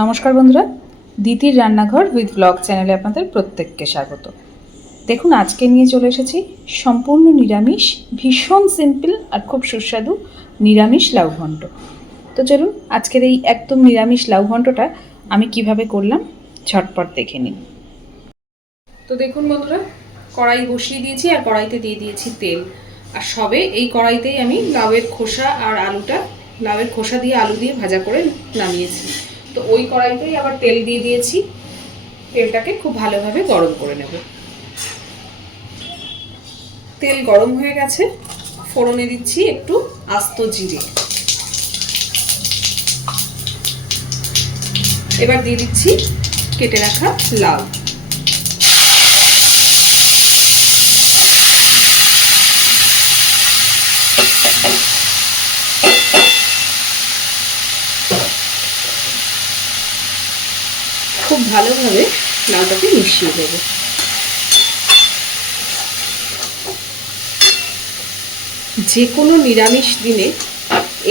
নমস্কার বন্ধুরা, দিতির রান্নাঘর উইথ ব্লগ চ্যানেলে আপনাদের প্রত্যেককে স্বাগত। দেখুন, আজকে নিয়ে চলে এসেছি সম্পূর্ণ নিরামিষ, ভীষণ সিম্পল আর খুব সুস্বাদু নিরামিষ লাউ ঘন্ট। তো চলুন, আজকের এই একদম নিরামিষ লাউ ঘন্টটা আমি কীভাবে করলাম ঝটপট দেখে নিন তো দেখুন বন্ধুরা, কড়াই বসিয়ে দিয়েছি আর কড়াইতে দিয়ে দিয়েছি তেল। আর সবে এই কড়াইতেই আমি লাউয়ের খোসা আর আলুটা, লাউয়ের খোসা দিয়ে আলু দিয়ে ভাজা করে নামিয়েছি। তো ওই কড়াইতেই আবার তেল দিয়ে দিয়েছি। তেলটাকে খুব ভালোভাবে গরম করে নেব। তেল গরম হয়ে গেছে। ফোড়নে দিচ্ছি একটু আস্ত জিরে। এবার দিয়ে দিচ্ছি কেটে রাখা লাউ খুব ভালোভাবে লাউটাকে মিশিয়ে দেবো। যে কোনো নিরামিষ দিনে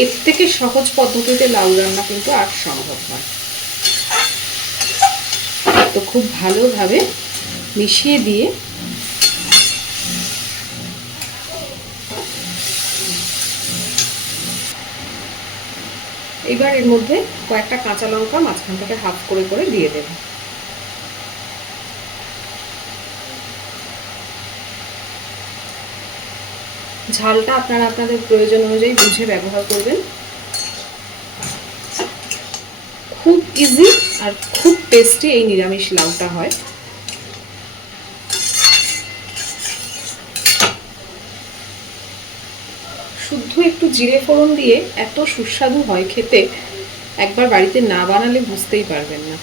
এর থেকে সহজ পদ্ধতিতে লাউ রান্না কিন্তু আর সম্ভব নয়। তো খুব ভালোভাবে মিশিয়ে দিয়ে এবার এর মধ্যে কয়েকটা কাঁচা লঙ্কা মাঝখান থেকে হাফ করে করে দিয়ে দেব। ঝালটা আপনারা আপনাদের প্রয়োজন অনুযায়ী বুঝে ব্যবহার করবেন। খুব ইজি আর খুব টেস্টি এই নিরামিষ লাউটা হয়। শুদ্ধ একটু জিরে ফোড়ন দিয়ে এত সুস্বাদু হয় খেতে, একবার বাড়িতে না বানালে বুঝতেই পারবেন না।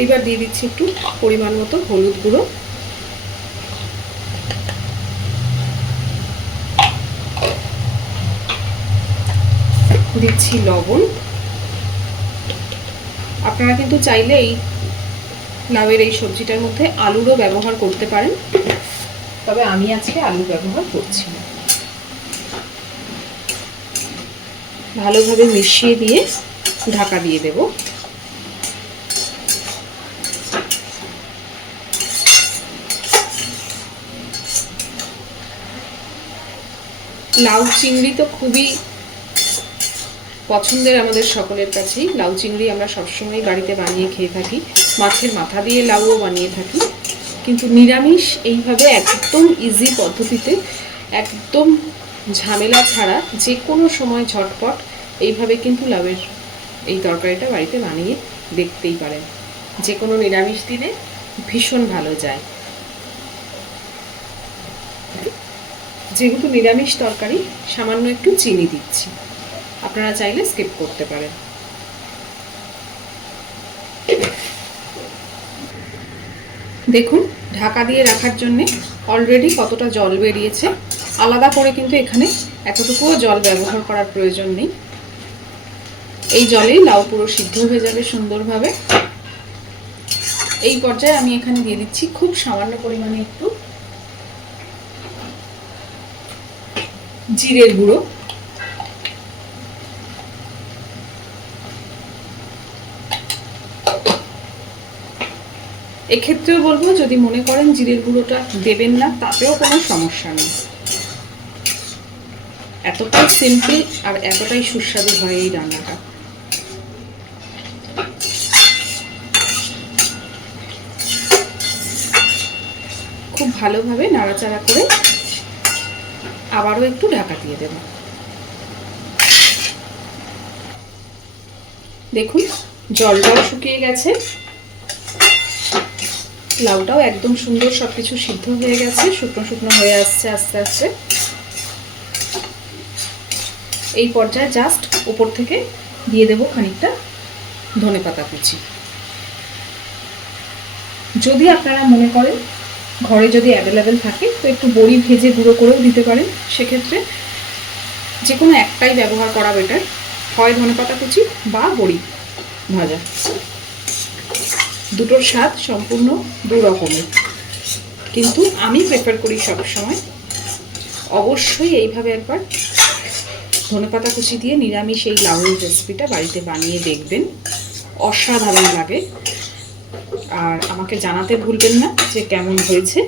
এইবার দিয়ে দিচ্ছি একটু পরিমাণ মতো হলুদ গুঁড়ো। দিচ্ছি লবণ। আপনারা কিন্তু চাইলে এই লাউয়ের এই সবজিটার মধ্যে আলুরও ব্যবহার করতে পারেন। তবে আমি আজকে আলু ব্যবহার করছি না। ভালোভাবে মিশিয়ে দিয়ে ঢাকা দিয়ে দেব। লাউ চিংড়ি তো খুবই পছন্দের আমাদের সকলের কাছেই। লাউ চিংড়ি আমরা সবসময় বাড়িতে বানিয়ে খেয়ে থাকি। মাছের মাথা দিয়ে লাউও বানিয়ে থাকি। কিন্তু নিরামিষ এইভাবে একদম ইজি পদ্ধতিতে, একদম ঝামেলা ছাড়া যে কোনো সময় ঝটপট এইভাবে কিন্তু লাউয়ের এই তরকারিটা বাড়িতে বানিয়ে দেখতেই পারেন। যে কোনো নিরামিষ দিনে ভীষণ ভালো যায়। যেহেতু নিরামিষ তরকারি, সামান্য একটু চিনি দিচ্ছি। আপনারা চাইলে স্কিপ করতে পারেন। দেখুন, ঢাকা দিয়ে রাখার জন্যে অলরেডি কতটা জল বেরিয়েছে। আলাদা করে কিন্তু এখানে এতটুকুও জল ব্যবহার করার প্রয়োজন নেই। এই জলেই লাউ পুরো সিদ্ধ হয়ে যাবে সুন্দরভাবে। এই পর্যায়ে আমি এখানে দিয়ে দিচ্ছি খুব সামান্য পরিমাণে একটু জিরের গুঁড়ো। এক্ষেত্রেও বলব, যদি মনে করেন জিরের গুঁড়োটা দেবেন না, তাতেও কোনো সমস্যা নেই। এতটাই সিম্পল আর এতটাই সুস্বাদু হয় এই রান্নাটা। খুব ভালোভাবে নাড়াচাড়া করে আবারও একটু ঢাকা দিয়ে দেব। দেখুন জলটাও শুকিয়ে গেছে। লাউটাও একদম সুন্দর সব কিছু সিদ্ধ হয়ে গেছে, শুকনো শুকনো হয়ে আসছে আস্তে আস্তে। এই পর্যায়ে জাস্ট উপর থেকে দিয়ে দেব খানিকটা ধনে পাতা কুচি। যদি আপনারা মনে করেন ঘরে যদি অ্যাভেলেবেল থাকে, তো একটু বড়ি ভেজে গুঁড়ো করেও দিতে পারেন। সেক্ষেত্রে যে কোনো একটাই ব্যবহার করা বেটার হয় ধনে পাতা কুচি বা বড়ি ভাজা। দুটোর স্বাদ সম্পূর্ণ দু রকমের কিন্তু আমি প্রেফার করি সবসময় অবশ্যই এইভাবে একবার ধনেপাতা কুচি দিয়ে নিরামিষ এই লাউয়ের রেসিপিটা বাড়িতে বানিয়ে দেখবেন। অসাধারণ লাগে। আর আমাকে জানাতে ভুলবেন না যে কেমন হয়েছে।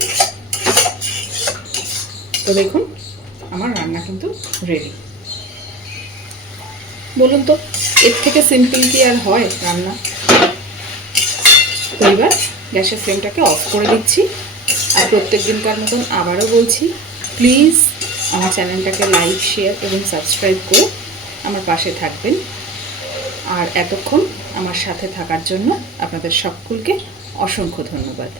তো দেখুন, আমার রান্না কিন্তু রেডি বলুন তো, এর থেকে সিম্পল কি আর হয় রান্না? তো গ্যাসের ফ্লেমটাকে অফ করে দিচ্ছি। আর প্রত্যেক দিনকার মতন আবারও বলছি প্লিজ আমার চ্যানেলটাকে লাইক শেয়ার এবং সাবস্ক্রাইব করে আমার পাশে থাকবেন। আর এতক্ষণ আমার সাথে থাকার জন্য আপনাদের সকলকে অসংখ্য ধন্যবাদ।